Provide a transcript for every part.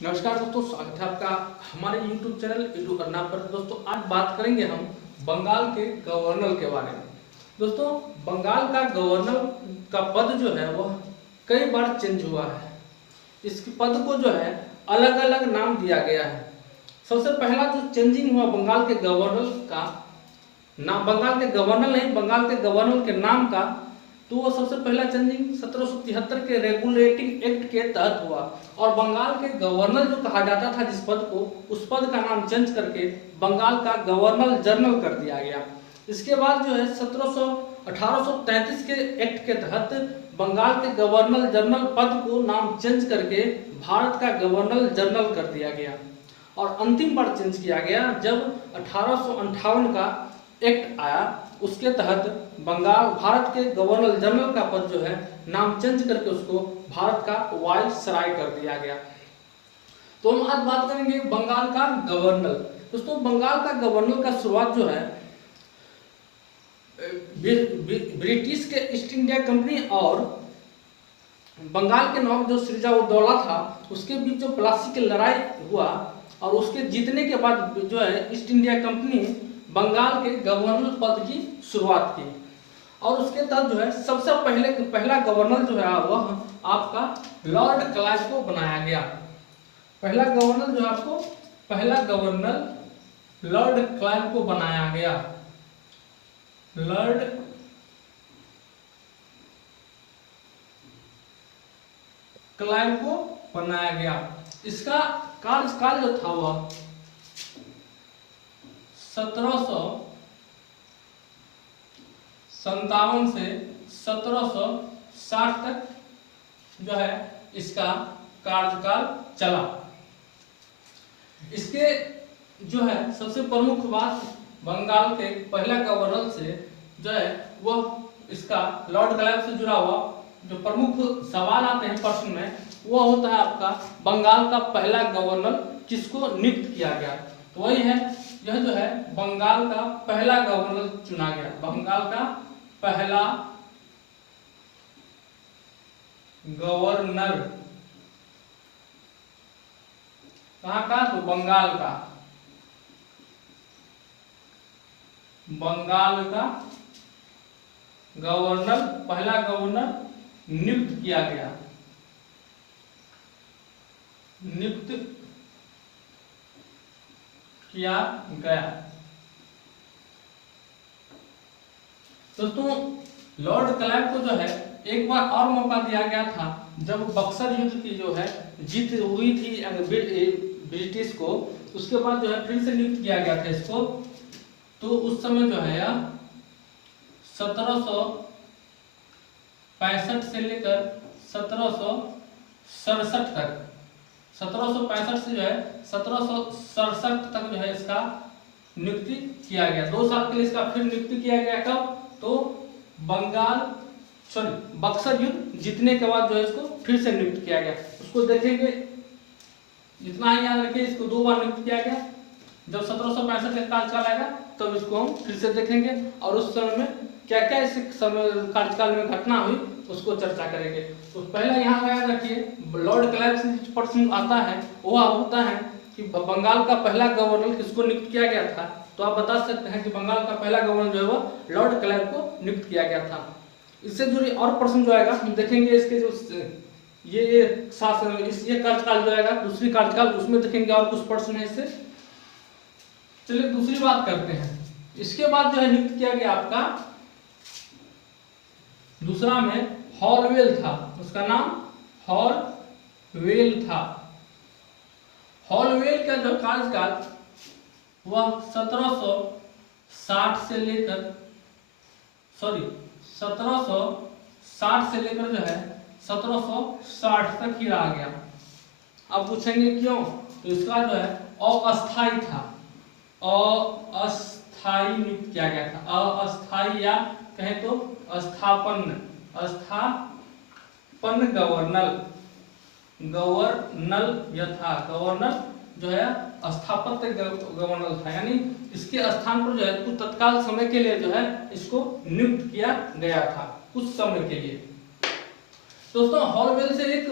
नमस्कार दोस्तों, स्वागत है आपका हमारे YouTube चैनल यूट्यूब करना पर। दोस्तों आज बात करेंगे हम बंगाल के गवर्नर के बारे में। दोस्तों बंगाल का गवर्नर का पद जो है वह कई बार चेंज हुआ है। इस पद को जो है अलग अलग नाम दिया गया है। सबसे पहला जो चेंजिंग हुआ बंगाल के गवर्नर का नाम, बंगाल के गवर्नर नहीं, बंगाल के गवर्नर के नाम का, तो वो सबसे पहला चेंजिंग 1773 के रेगुलेटिंग एक्ट के तहत हुआ और बंगाल के गवर्नर जो कहा जाता था जिस पद को, उस पद का नाम चेंज करके बंगाल का गवर्नर जनरल कर दिया गया। इसके बाद जो है 1833 के एक्ट के तहत बंगाल के गवर्नर जनरल पद को नाम चेंज करके भारत का गवर्नर जनरल कर दिया गया और अंतिम बार चेंज किया गया जब 1858 का एक्ट आया। उसके तहत बंगाल भारत के गवर्नर जनरल का पद जो है नाम चेंज करके उसको भारत का वायसराय कर दिया गया। तो हम आज बात करेंगे बंगाल का गवर्नर। दोस्तों बंगाल का गवर्नर का शुरुआत जो है ब्रिटिश के ईस्ट इंडिया कंपनी और बंगाल के नवाब जो सिराजुद्दौला था उसके बीच जो प्लासी की लड़ाई हुआ और उसके जीतने के बाद जो है ईस्ट इंडिया कंपनी बंगाल के गवर्नर पद की शुरुआत की और उसके तहत जो है सबसे पहला गवर्नर जो है वह आपका लॉर्ड क्लाइव को बनाया गया। पहला गवर्नर जो है आपको पहला गवर्नर लॉर्ड क्लाइव को बनाया गया। लॉर्ड क्लाइव को बनाया गया। इसका कार्यकाल जो था वह 1757 से 1760 तक जो है इसका कार्यकाल चला। इसके जो है सबसे प्रमुख बात बंगाल के पहला गवर्नर से जो है वह इसका लॉर्ड क्लाइव से जुड़ा हुआ जो प्रमुख सवाल आते हैं प्रश्न में वह होता है आपका बंगाल का पहला गवर्नर किसको नियुक्त किया गया। तो वही है, यह जो है बंगाल का पहला गवर्नर चुना गया। बंगाल का पहला गवर्नर कहाँ का? तो बंगाल का। बंगाल का गवर्नर, पहला गवर्नर नियुक्त किया गया। नियुक्त किया गया। दोस्तों लॉर्ड क्लाइव को जो है एक बार और मौका दिया गया था जब बक्सर युद्ध की जो है जीत हुई थी ब्रिटिश को, उसके बाद जो है फिर से नियुक्त किया गया था इसको। तो उस समय जो है 1765 से लेकर 1767 तक, 1765 से जो है 1767 तक जो है इसका नियुक्ति किया गया। 2 साल के लिए इसका फिर नियुक्ति किया गया। कब? तो बक्सर युद्ध जीतने के बाद जो है इसको फिर से नियुक्त किया गया। उसको देखेंगे, इतना ही याद रखिए, इसको 2 बार नियुक्त किया गया। जब 1765 का कार्यकाल आएगा तब तो इसको हम फिर से देखेंगे और उस समय में क्या क्या इस समय कार्यकाल में घटना हुई उसको चर्चा करेंगे। तो पहला यहाँ याद रखिए लॉर्ड क्लाइव से प्रश्न आता है वह होता है कि बंगाल का पहला गवर्नर किसको नियुक्त किया गया था। तो आप बता सकते हैं कि बंगाल का पहला गवर्नर जो है वह लॉर्ड क्लाइव को नियुक्त किया गया था। इससे जुड़ी और प्रश्न जो आएगा हम देखेंगे, इसके जो ये शासन ये कार्यकाल जो आएगा दूसरी कार्यकाल उसमें देखेंगे और कुछ प्रश्न है इससे। चलिए दूसरी बात करते हैं। इसके बाद जो है नियुक्त किया गया आपका दूसरा में हॉलवेल था, उसका नाम हॉलवेल था। हॉलवेल का जो कार्यकाल वह 1760 से लेकर 1760 से लेकर जो है 1760 तक ही रहा गया। अब पूछेंगे क्यों? तो इसका जो है अस्थायी था, अस्थायी नियुक्त किया गया था। अस्थायी या कहें तो स्थापन गवर्नर यथा गवर्नर जो है स्थापत्य गवर्नर था, यानी इसके स्थान पर जो है कुछ तत्काल समय के लिए जो है इसको नियुक्त किया गया था कुछ समय के लिए। दोस्तों हॉलवेल से एक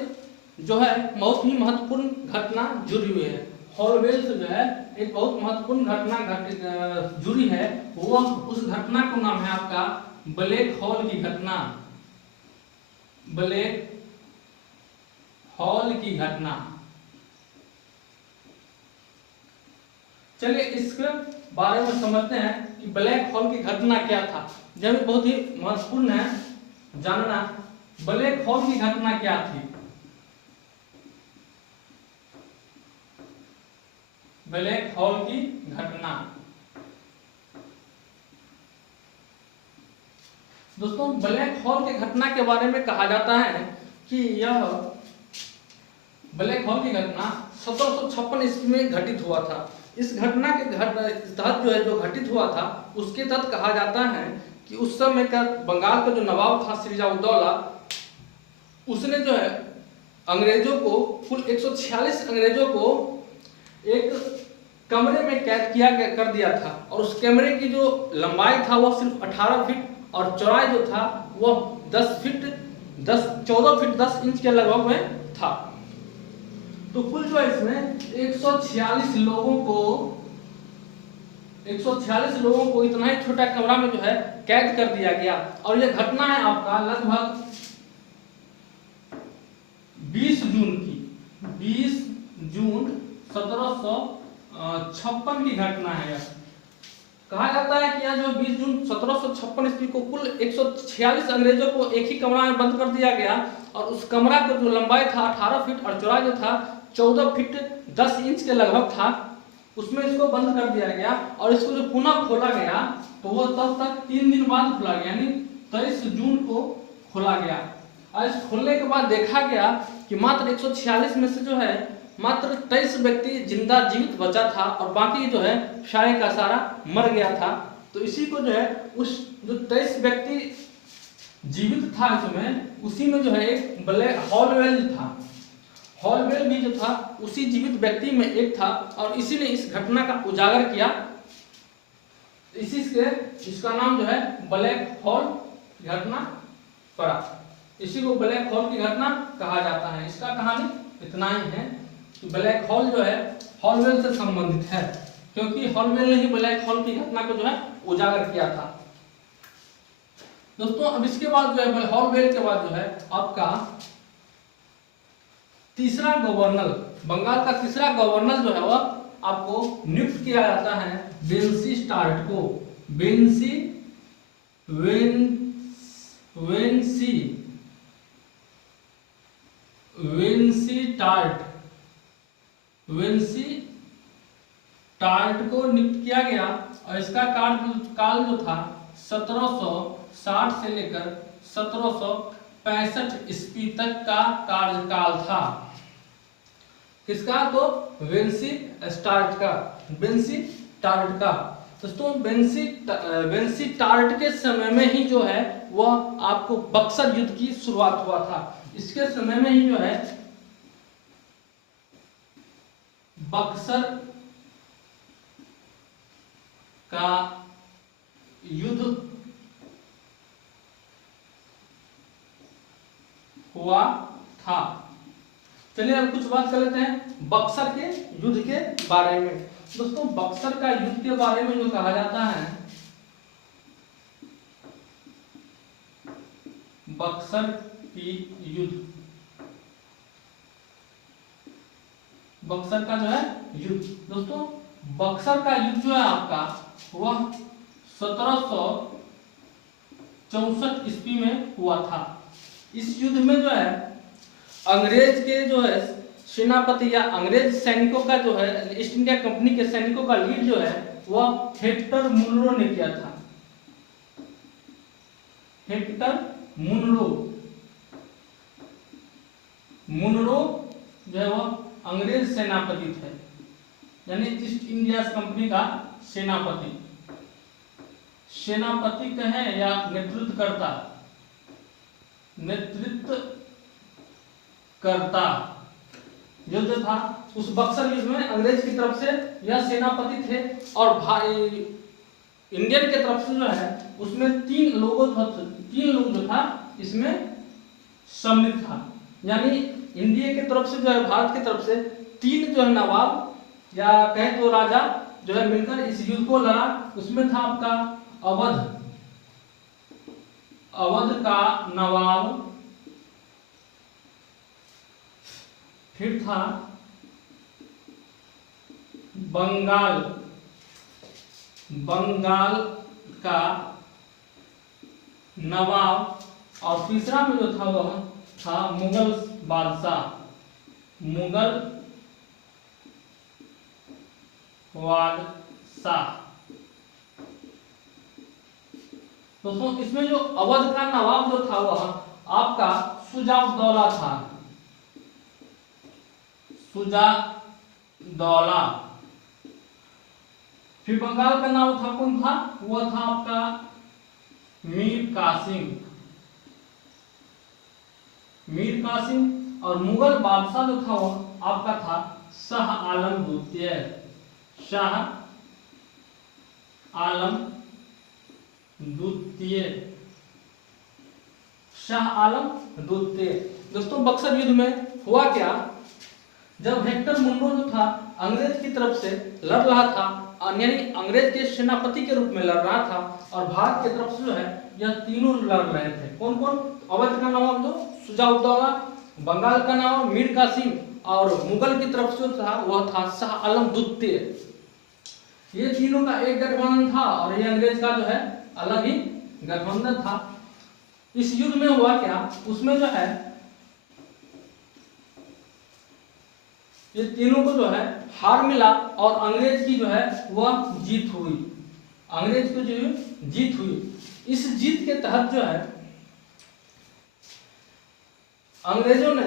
जो है बहुत ही महत्वपूर्ण घटना जुड़ी हुई है। हॉलवेल से जो है एक बहुत महत्वपूर्ण घटना जुड़ी है, वह उस घटना को नाम है आपका ब्लैक होल की घटना। ब्लैक होल की घटना। चलिए इसके बारे में समझते हैं कि ब्लैक होल की घटना क्या था। जब बहुत ही महत्वपूर्ण है जानना ब्लैक होल की घटना क्या थी। ब्लैक होल की घटना दोस्तों, ब्लैक होल की घटना के बारे में कहा जाता है कि यह ब्लैक होल की घटना 1756 ईस्वी में घटित हुआ था। इस घटना के तहत जो है जो घटित हुआ था उसके तहत कहा जाता है कि उस समय का बंगाल का जो नवाब था सिराजुद्दौला, उसने जो है अंग्रेजों को कुल 146 अंग्रेजों को एक कमरे में कैद किया कर दिया था और उस कमरे की जो लंबाई था वह सिर्फ 18 फीट और चौड़ाई जो था वह 14 फीट 10 इंच के लगभग में था। तो कुल जो है इसमें 146 लोगों को इतना ही छोटा कमरा में जो है कैद कर दिया गया। और यह घटना है आपका लगभग 20 जून की 20 जून 1756 की घटना है। यह कहा जाता है कि यह जो 20 जून 1756 ईस्वी को कुल 146 अंग्रेजों को एक ही कमरा में बंद कर दिया गया और उस कमरा का जो लंबाई था 18 फीट और चौड़ाई जो था 14 फीट 10 इंच के लगभग था, उसमें इसको बंद कर दिया गया। और इसको जो पुनः खोला गया तो वो तब तक 3 दिन बाद खुला गया, यानी 23 जून को खोला गया। और इस खोलने के बाद देखा गया कि मात्र 146 में से जो है मात्र 23 व्यक्ति जिंदा जीवित बचा था और बाकी जो है सारे का सारा मर गया था। तो इसी को जो है उस जो 23 व्यक्ति जीवित था इसमें, उसी में जो है एक ब्लैक हॉलवेल था। हॉलवेल भी जो था उसी जीवित व्यक्ति में एक था और इसी ने इस घटना का उजागर किया। इसी से इसका नाम जो है ब्लैक होल घटना पड़ा। इसी को ब्लैक होल की घटना कहा जाता है। इसका कहानी इतना ही है कि ब्लैक होल जो है हॉलवेल से संबंधित है, क्योंकि हॉलवेल ने ही ब्लैक होल की घटना को जो है उजागर किया था। दोस्तों अब इसके बाद जो है हॉलवेल के बाद जो है आपका तीसरा गवर्नर, बंगाल का तीसरा गवर्नर जो है वह आपको नियुक्त किया जाता है वेंसी स्टार्ट को। वेंसी टार्ट को नियुक्त किया गया और इसका काल जो था 1760 से लेकर 1765 ईस्वी तक का कार्यकाल था। किसका? तो वेंसी टार्ट का। दोस्तों वेंसी टार्ट के समय में ही जो है वह आपको बक्सर युद्ध की शुरुआत हुआ था। इसके समय में ही जो है बक्सर का युद्ध हुआ था। चलिए अब कुछ बात कर लेते हैं बक्सर के युद्ध के बारे में। दोस्तों बक्सर का युद्ध के बारे में जो कहा जाता है, बक्सर की युद्ध, बक्सर का जो है युद्ध, दोस्तों बक्सर का युद्ध जो है आपका वह 1764 ईस्वी में हुआ था। इस युद्ध में जो है अंग्रेज के जो है सेनापति या अंग्रेज सैनिकों का जो है ईस्ट इंडिया कंपनी के सैनिकों का लीड जो है वह हेक्टर मुनरो ने किया था। हेक्टर मुनरो जो है वह अंग्रेज सेनापति थे, यानी ईस्ट इंडिया कंपनी का सेनापति कहें या नेतृत्वकर्ता युद्ध था। उस बक्सर युद्ध में अंग्रेज की तरफ से यह सेनापति थे और इंडियन के तरफ से जो है उसमें 3 लोग जो था इसमें सम्मिलित था। यानी इंडिया की तरफ से जो है, भारत की तरफ से 3 जो है नवाब या कहें तो राजा जो है मिलकर इस युद्ध को लड़ा। उसमें था आपका अवध, अवध का नवाब, फिर था बंगाल, बंगाल का नवाब, और तीसरा में जो था वह था मुगल बादशाह, मुगल बादशाह। दोस्तों इसमें जो अवध का नवाब जो था वह आपका शुजा-उद-दौला था, शुजा-उद-दौला। फिर बंगाल का नाम था कौन था, वह था आपका मीर कासिम, मीर कासिम। और मुगल बादशाह जो था वह आपका था शाह आलम द्वितीय, शाह आलम द्वितीय, शाह आलम द्वितीय। दोस्तों बक्सर युद्ध में हुआ क्या, जब हेक्टर मुंडो जो था अंग्रेज की तरफ से लड़ रहा था, यानी अंग्रेज के सेनापति के रूप में लड़ रहा था, और भारत की तरफ से जो है यह तीनों लड़ रहे थे। कौन कौन, अवध का नवाब जो शुजा-उद-दौला, बंगाल का नवाब मीर कासिम, और मुगल की तरफ से था वह था शाह आलम द्वितीय। ये तीनों का एक गठबंधन था और ये अंग्रेज का जो है अलग ही गठबंधन था। इस युद्ध में हुआ क्या, उसमें जो है ये तीनों को जो है हार मिला और अंग्रेज की जो है वह जीत हुई, अंग्रेज को जो जीत हुई। इस जीत के तहत जो है अंग्रेजों ने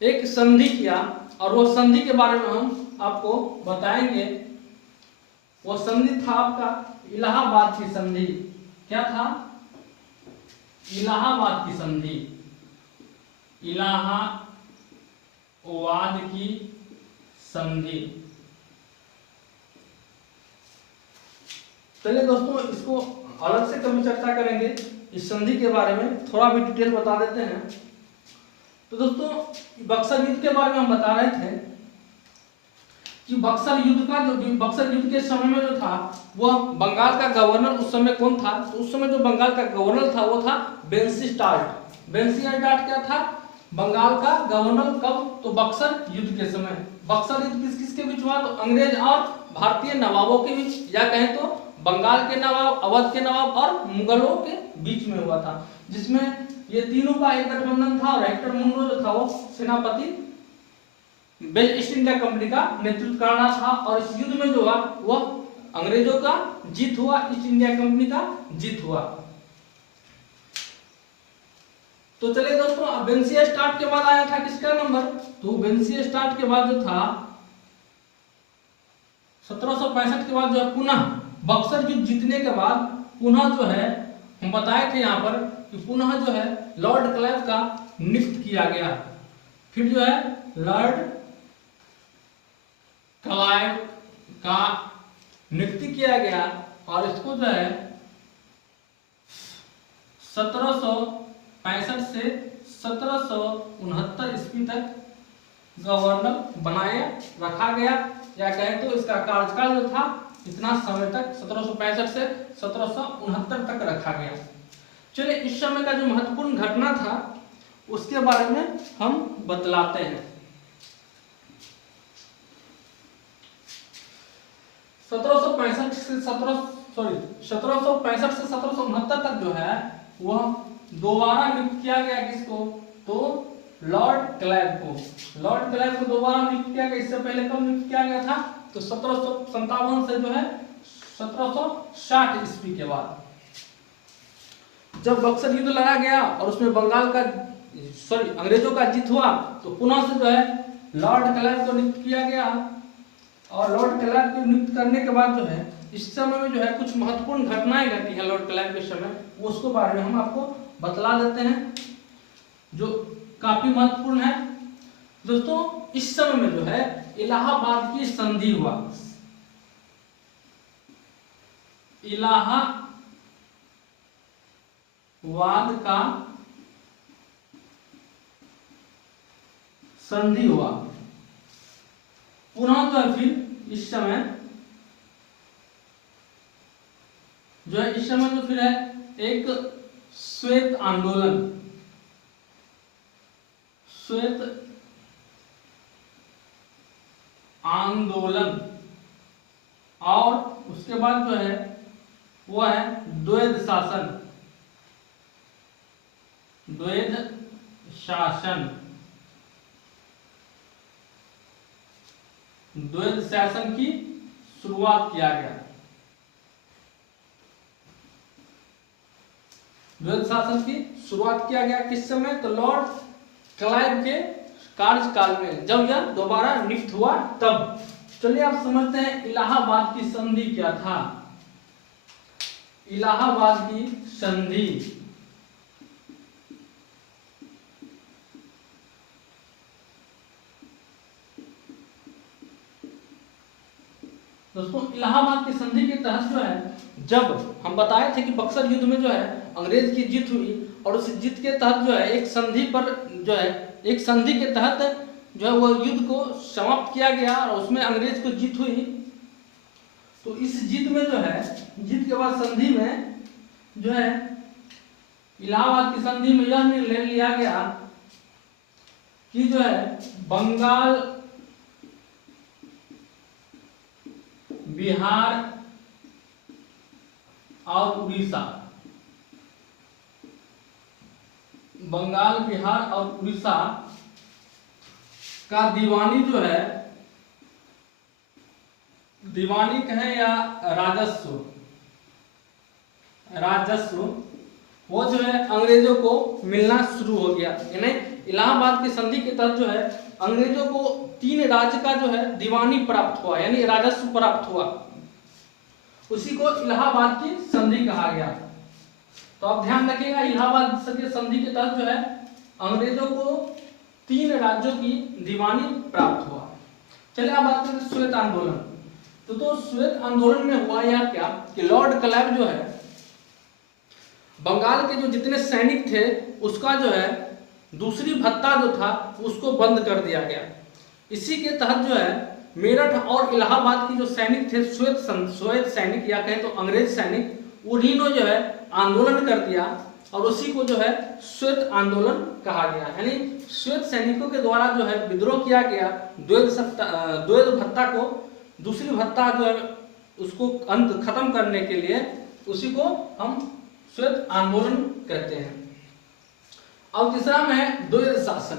एक संधि किया, और वो संधि के बारे में हम आपको बताएंगे। वो संधि था आपका इलाहाबाद की संधि। क्या था, इलाहाबाद की संधि, इलाहाबाद की संधि। चलिए दोस्तों इसको अलग से कभी चर्चा करेंगे, इस संधि के बारे में थोड़ा भी डिटेल बता देते हैं। तो दोस्तों बक्सर युद्ध के बारे में हम बता रहे थे कि बक्सर युद्ध का जो, बक्सर युद्ध के समय में जो था वह बंगाल का गवर्नर उस समय कौन था, तो उस समय जो बंगाल का गवर्नर था वो था बेंसीस्टार्ट। बेंसीस्टार्ट क्या था, बंगाल का गवर्नर। कब, तो बक्सर युद्ध के समय। बक्सर युद्ध किस किस के बीच हुआ, तो अंग्रेज और भारतीय नवाबों के बीच, या कहें तो बंगाल के नवाब, अवध के नवाब और मुगलों के बीच में हुआ था, जिसमें ये तीनों का एक गठबंधन था। और हेक्टर मुंडो जो था वो सेनापति ईस्ट इंडिया कंपनी का नेतृत्व कर रहा था। और इस युद्ध में जो हुआ वह अंग्रेजों का जीत हुआ, ईस्ट इंडिया कंपनी का जीत हुआ। तो चलिए दोस्तों अब बेंसीस्टार्ट के बाद आया था किसका नंबर, तो बेंसीस्टार्ट के बाद जो था 1765 के बाद जो है पुनः बक्सर युद्ध जीतने के बाद पुनः जो है हम बताए थे यहाँ पर कि पुनः जो है लॉर्ड क्लाइव का नियुक्त किया गया। फिर जो है लॉर्ड क्लाइव का नियुक्ति किया गया और इसको जो है 1765 से 1769 ईस्वी तक गवर्नर बनाए रखा गया, या कहें तो इसका कार्यकाल जो था इतना समय तक 1765 से 1769 तक रखा गया। चलिए इस समय का जो महत्वपूर्ण घटना था उसके बारे में हम बतलाते हैं। 1765 से 1769 तक जो है वह दोबारा नियुक्त किया गया किसको, तो लॉर्ड क्लाइव को। लॉर्ड क्लाइव को दोबारा नियुक्त किया गया। इससे पहले कब नियुक्त किया गया था, तो 1757 से जो है 1760 ईस्वी के बाद जब बक्सर युद्ध लड़ा गया और उसमें बंगाल का अंग्रेजों का जीत हुआ, तो पुनः से जो है लॉर्ड क्लाइव को नियुक्त किया गया। और लॉर्ड क्लाइव को नियुक्त करने के बाद जो है इस समय में जो है कुछ महत्वपूर्ण घटनाएं घटी हैं लॉर्ड क्लाइव के समय, उसको बारे में हम आपको बतला देते हैं जो काफी महत्वपूर्ण है। दोस्तों इस समय में जो है इलाहाबाद की संधि हुआ। इलाहाबाद का संधि हुआ। पुनः जो है फिर इस समय जो है, इस समय जो फिर है एक श्वेत आंदोलन, श्वेत आंदोलन, और उसके बाद जो है वो है द्वैध शासन, द्वैध शासन, द्वैध शासन की शुरुआत किया गया। द्वैध शासन की शुरुआत किया गया किस समय? तो लॉर्ड क्लाइव के कार्यकाल में, जब यह दोबारा नियुक्त हुआ तब। चलिए आप समझते हैं इलाहाबाद की संधि क्या था। इलाहाबाद की संधि दोस्तों, इलाहाबाद की संधि के तहत जो है, जब हम बताए थे कि बक्सर युद्ध में जो है अंग्रेज की जीत हुई, और उस जीत के तहत जो है एक संधि पर जो है, एक संधि के तहत जो है वो युद्ध को समाप्त किया गया और उसमें अंग्रेज को जीत हुई। तो इस जीत में जो है, जीत के बाद संधि में जो है, इलाहाबाद की संधि में यह निर्णय लिया गया कि जो है बंगाल, बिहार और उड़ीसा, बंगाल, बिहार और उड़ीसा का दीवानी जो है, दीवानी कहें या राजस्व, राजस्व वो जो है अंग्रेजों को मिलना शुरू हो गया। यानी इलाहाबाद की संधि के तहत जो है अंग्रेजों को 3 राज्य का जो है दीवानी प्राप्त हुआ, यानी राजस्व प्राप्त हुआ। उसी को इलाहाबाद की संधि कहा गया। तो आप ध्यान रखिएगा, इलाहाबाद की संधि के तहत जो है अंग्रेजों को 3 राज्यों की दीवानी प्राप्त हुआ। चलिए आप बात करते हैं श्वेत आंदोलन। तो श्वेत आंदोलन में हुआ यह क्या कि लॉर्ड क्लाइव जो है बंगाल के जो जितने सैनिक थे उसका जो है दूसरी भत्ता जो था उसको बंद कर दिया गया। इसी के तहत जो है मेरठ और इलाहाबाद की जो सैनिक थे, श्वेत सैनिक या कहें तो अंग्रेज सैनिक, उन्होंने जो है आंदोलन कर दिया और उसी को जो है श्वेत आंदोलन कहा गया। यानी श्वेत सैनिकों के द्वारा जो है विद्रोह किया गया, द्वैध भत्ता को, दूसरी भत्ता जो है उसको अंत खत्म करने के लिए, उसी को हम श्वेत आंदोलन कहते हैं। अब तीसरा में है द्वैध शासन।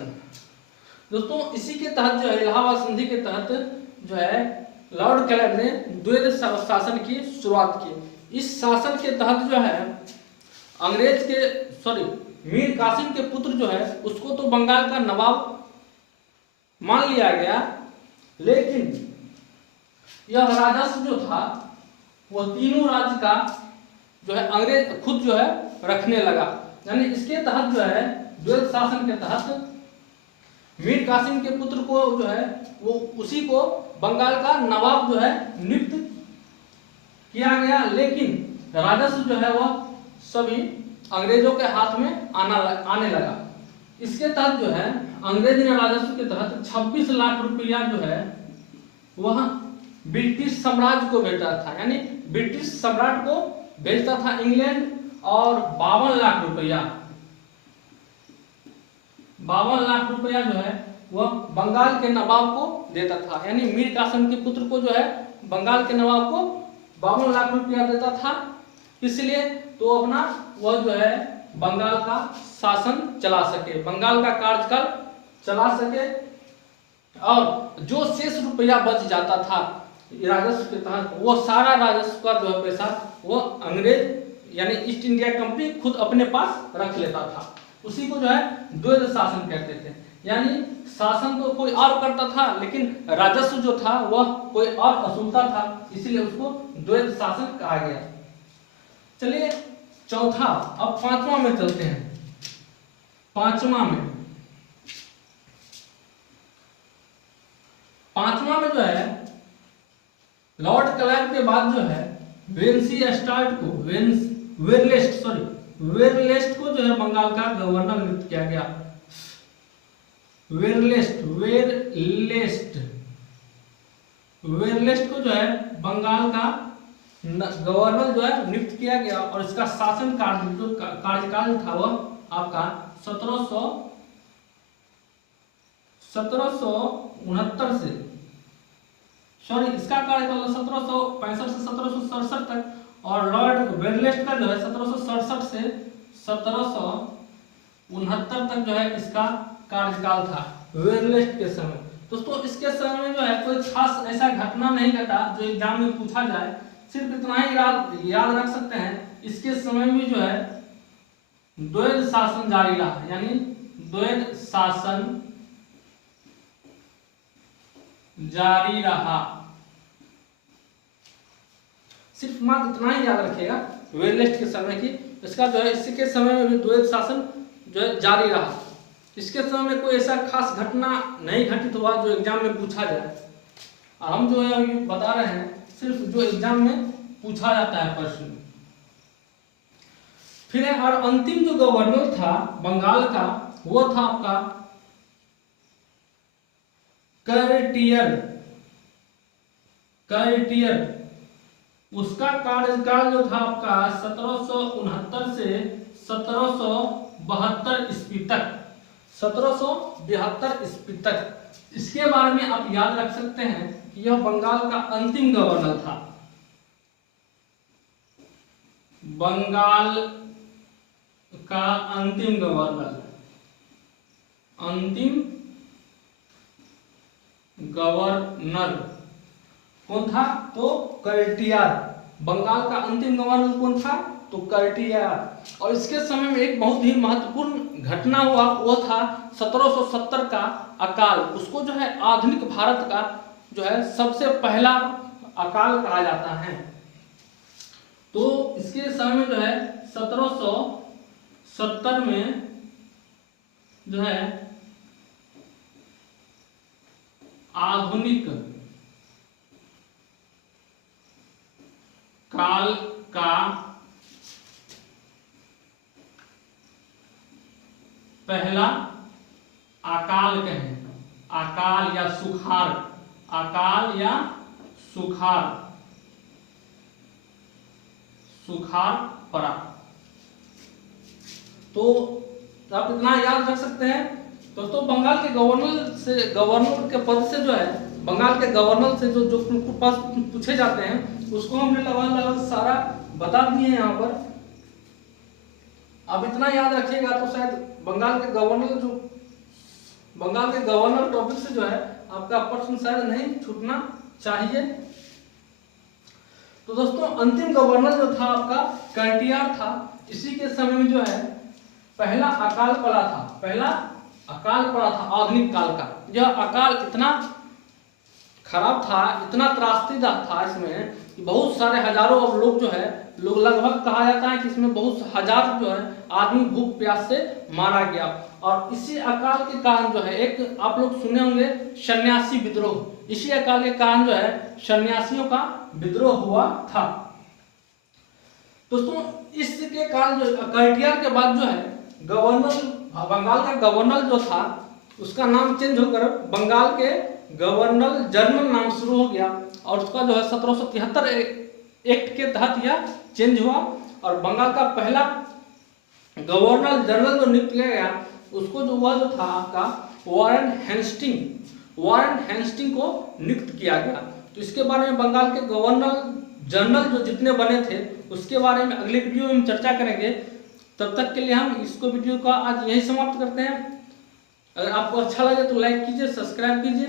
दोस्तों इसी के तहत जो है इलाहाबाद संधि के तहत जो है लॉर्ड क्लाइव ने द्वैध शासन की शुरुआत की। इस शासन के तहत जो है अंग्रेज के मीर कासिम के पुत्र जो है उसको तो बंगाल का नवाब मान लिया गया, लेकिन यह राजस्व जो था वो तीनों राज्य का जो है अंग्रेज खुद जो है रखने लगा। यानी इसके तहत जो है द्वैध शासन के तहत मीर कासिम के पुत्र को जो है वो उसी को बंगाल का नवाब जो है नियुक्त किया गया, लेकिन राजस्व जो है वह सभी अंग्रेजों के हाथ में आने लगा। इसके तहत जो है अंग्रेज ने राजस्व के तहत 26 लाख रुपया जो है वह ब्रिटिश साम्राज्य को भेजा था। यानी ब्रिटिश सम्राट को भेजता था इंग्लैंड, और 52 लाख रुपया, 52 लाख रुपया जो है वह बंगाल के नवाब को देता था। यानी मीर कासिम के पुत्र को जो है बंगाल के नवाब को 52 लाख रुपया देता था, इसलिए तो अपना वह जो है बंगाल का शासन चला सके, बंगाल का कार्यकाल चला सके। और जो शेष रुपया बच जाता था राजस्व के तहत, वो सारा राजस्व का जो है पैसा वो अंग्रेज यानी ईस्ट इंडिया कंपनी खुद अपने पास रख लेता था। उसी को जो है द्वैध शासन कहते थे। यानी शासन तो कोई और करता था, लेकिन राजस्व जो था वह कोई और वसूलता था, इसलिए उसको द्वैध शासन कहा गया। चलिए चौथा, अब 5वां में चलते हैं। 5वां में जो है लॉर्ड क्लाइव के बाद जो है वेरलेस्ट को जो है बंगाल का गवर्नर नियुक्त किया गया। वेरलेस्ट को जो है बंगाल का गवर्नर जो है नियुक्त किया गया और इसका शासन कार्यकाल था वह आपका 1769 से, सॉरी इसका कार्यकाल 1765 से 1767 तक, और लॉर्ड वेरलेस्ट का जो है 1767 से 1769 तक जो है इसका कार्यकाल था वेरलेस्ट के समय। दोस्तों इसके समय में जो है कोई खास ऐसा घटना नहीं घटा जो एग्जाम में पूछा जाए, सिर्फ इतना ही याद रख सकते हैं इसके समय में जो है द्वैध शासन जारी रहा, यानी द्वैध शासन जारी रहा। सिर्फ मात्र इतना ही याद रखिएगा वेरलेस्ट के समय की, इसका जो है इसी के समय में भी द्वैध शासन जो है जारी रहा। इसके समय में कोई ऐसा खास घटना नहीं घटित हुआ जो एग्जाम में पूछा जाए। हम जो है बता रहे हैं सिर्फ जो एग्जाम में पूछा जाता है प्रश्न। फिर है और अंतिम जो गवर्नर था बंगाल का वो था आपका कर्टियर। उसका कार्यकाल जो था आपका 1769 से 1772 ईस्वी तक, 1772 ईस्वी तक। इसके बारे में आप याद रख सकते हैं कि यह बंगाल का अंतिम गवर्नर था। बंगाल का अंतिम गवर्नर कौन था? तो कर्टियर। बंगाल का अंतिम गवर्नर कौन था? तो कर्टियर। और इसके समय में एक बहुत ही महत्वपूर्ण घटना हुआ, वो था 1770 का अकाल। उसको जो है आधुनिक भारत का जो है सबसे पहला अकाल कहा जाता है। तो इसके समय में जो है 1770 में जो है आधुनिक काल का पहला अकाल कहें, अकाल या सुखार पड़ा। तो आप इतना याद रख सकते हैं दोस्तों। बंगाल के गवर्नर के पद से जो है, बंगाल के गवर्नर से जो प्रश्न पूछे जाते हैं उसको हमने लगभग सारा बता दिए यहाँ पर। अब इतना याद रखिएगा तो शायद बंगाल के गवर्नर टॉपिक से जो है आपका प्रश्न शायद नहीं छूटना चाहिए। तो दोस्तों अंतिम गवर्नर जो था आपका कर्टियर था। इसी के समय में जो है पहला अकाल पड़ा था आधुनिक काल का। यह अकाल इतना खराब था, इतना त्रासदीदार था इसमें कि बहुत सारे हजारों लोग जो है लगभग कहा जाता है कि इसमें बहुत हजार जो है आदमी भूख प्यास से मारा गया। और इसी अकाल के कारण जो है एक आप लोग सुने होंगे सन्यासी विद्रोह। इसी अकाल के कारण जो है सन्यासियों का विद्रोह हुआ था। दोस्तों इसके कारण जो कर्टियर के बाद जो है बंगाल का गवर्नर जो था उसका नाम चेंज होकर बंगाल के गवर्नर जनरल नाम शुरू हो गया। और उसका जो है 1773 एक्ट के तहत यह चेंज हुआ। और बंगाल का पहला गवर्नर जनरल जो नियुक्त किया गया उसको जो था आपका वारेन हेस्टिंग को नियुक्त किया गया। तो इसके बारे में बंगाल के गवर्नर जनरल जो जितने बने थे उसके बारे में अगले वीडियो में हम चर्चा करेंगे। तब तक के लिए हम इसको वीडियो का आज यही समाप्त करते हैं। अगर आपको अच्छा लगे तो लाइक कीजिए, सब्सक्राइब कीजिए।